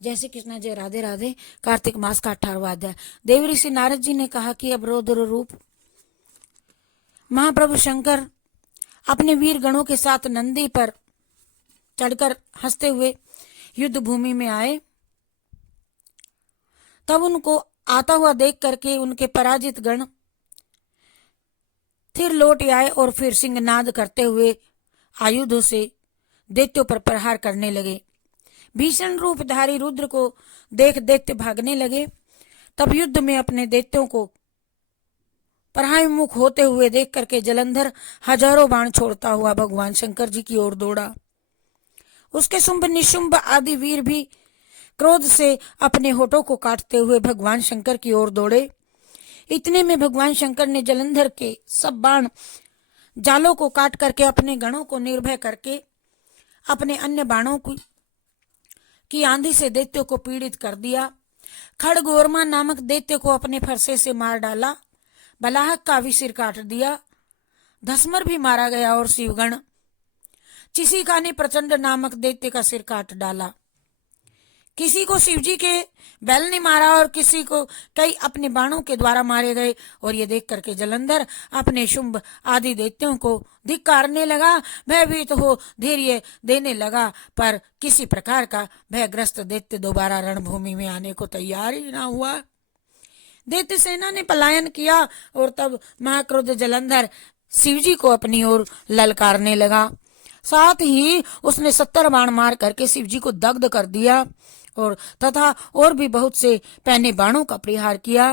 जय श्री कृष्ण, जय राधे राधे। कार्तिक मास का 18वां अध्याय। देव ऋषि नारद जी ने कहा कि अब रौद्र रूप महाप्रभु शंकर अपने वीर गणों के साथ नंदी पर चढ़कर हंसते हुए युद्ध भूमि में आए। तब उनको आता हुआ देख करके उनके पराजित गण फिर लौट आए और फिर सिंहनाद करते हुए आयुधों से दैत्यों पर प्रहार करने लगे। भीषण रूपधारी रुद्र को देख दैत्य भागने लगे। तब युद्ध में अपने दैत्यों को परायमुख होते हुए देख करके जलंधर हजारों बाण छोड़ता हुआ भगवान शंकर जी की ओर दौड़ा। उसके शुंभ निशुंभ आदि वीर भी क्रोध से अपने होठों को काटते हुए भगवान शंकर की ओर दौड़े। इतने में भगवान शंकर ने जलंधर के सब बाण जालों को काट करके अपने गणों को निर्भय करके अपने अन्य बाणों की आंधी से दैत्यों को पीड़ित कर दिया। खड़गोरमा नामक दैत्य को अपने फरसे से मार डाला। बलाहक का भी सिर काट दिया। धसमर भी मारा गया और शिवगण चिसिका ने प्रचंड नामक दैत्य का सिर काट डाला। किसी को शिवजी के बैल ने मारा और किसी को कई अपने बाणों के द्वारा मारे गए। और ये देख करके जलंधर अपने शुंभ आदि दैत्यों को धिक्कारने लगा। भयभीत हो धैर्य देने लगा, पर किसी प्रकार का भयग्रस्त दैत्य दोबारा रणभूमि में आने को तैयार ही ना हुआ। दैत्य सेना ने पलायन किया और तब महाक्रोध जलंधर शिवजी को अपनी ओर ललकारने लगा। साथ ही उसने 70 बाण मार करके शिवजी को दग्ध कर दिया और तथा और भी बहुत से पहने बाणों का प्रहार किया।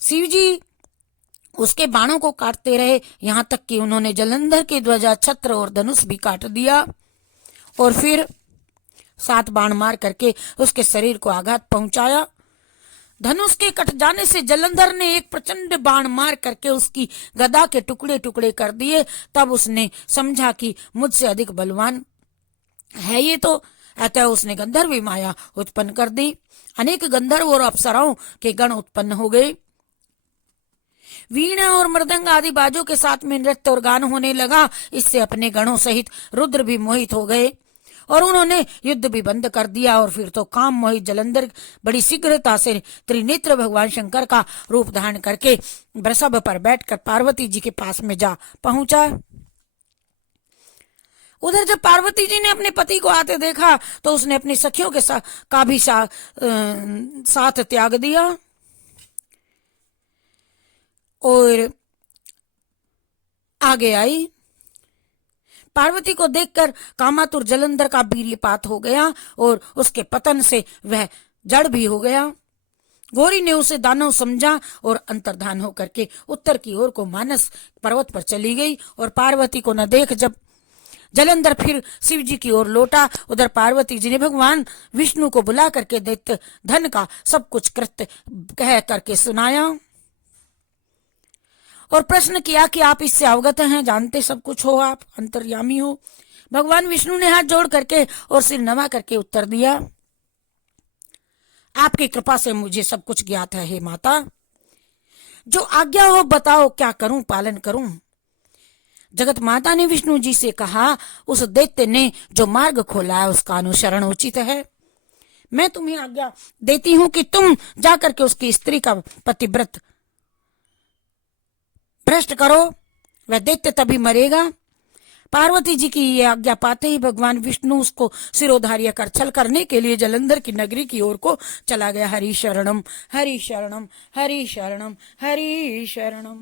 शिवजी उसके बाणों को काटते रहे, यहाँ तक कि उन्होंने जलंधर की ध्वजा, छत्र और धनुष भी काट दिया और फिर 7 बाण मार करके उसके शरीर को आघात पहुंचाया। धनुष के कट जाने से जलंधर ने एक प्रचंड बाण मार करके उसकी गदा के टुकड़े टुकड़े कर दिए। तब उसने समझा कि मुझसे अधिक बलवान है ये तो, अतः उसने गंधर्वी माया उत्पन्न कर दी। अनेक गंधर्व और अप्सराओं के गण उत्पन्न हो गए। वीणा और मृदंग आदि बाजों के साथ में नृत्य और गान होने लगा। इससे अपने गणों सहित रुद्र भी मोहित हो गए और उन्होंने युद्ध भी बंद कर दिया। और फिर तो काम मोहित जलंधर बड़ी शीघ्रता से त्रिनेत्र भगवान शंकर का रूप धारण करके वृषभ पर बैठकर पार्वती जी के पास में जा पहुंचा। उधर जब पार्वती जी ने अपने पति को आते देखा तो उसने अपनी सखियों के का भी साथ त्याग दिया और आगे आई। पार्वती को देखकर कामातुर जलंधर का वीर्यपात हो गया और उसके पतन से वह जड़ भी हो गया। गौरी ने उसे दानव समझा और अंतर्धान होकर के उत्तर की ओर को मानस पर्वत पर चली गई। और पार्वती को न देख जब जलंधर फिर शिव जी की ओर लौटा, उधर पार्वती जी ने भगवान विष्णु को बुला करके दैत्य धन का सब कुछ कृत्य कह करके सुनाया और प्रश्न किया कि आप इससे अवगत हैं, जानते सब कुछ हो, आप अंतर्यामी हो। भगवान विष्णु ने हाथ जोड़ करके और सिर नवा करके उत्तर दिया, आपकी कृपा से मुझे सब कुछ ज्ञात है हे माता। जो आज्ञा हो बताओ, क्या करूं, पालन करूं। जगत माता ने विष्णु जी से कहा, उस दैत्य ने जो मार्ग खोला है उसका अनुसरण उचित है। मैं तुम्हें आज्ञा देती हूं कि तुम जाकर के उसकी स्त्री का पतिव्रत भ्रष्ट करो, वह दैत्य तभी मरेगा। पार्वती जी की ये आज्ञा पाते ही भगवान विष्णु उसको सिरोधार्य कर छल करने के लिए जलंधर की नगरी की ओर को चला गया। हरि शरणम हरि शरणम हरि शरणम हरि शरणम।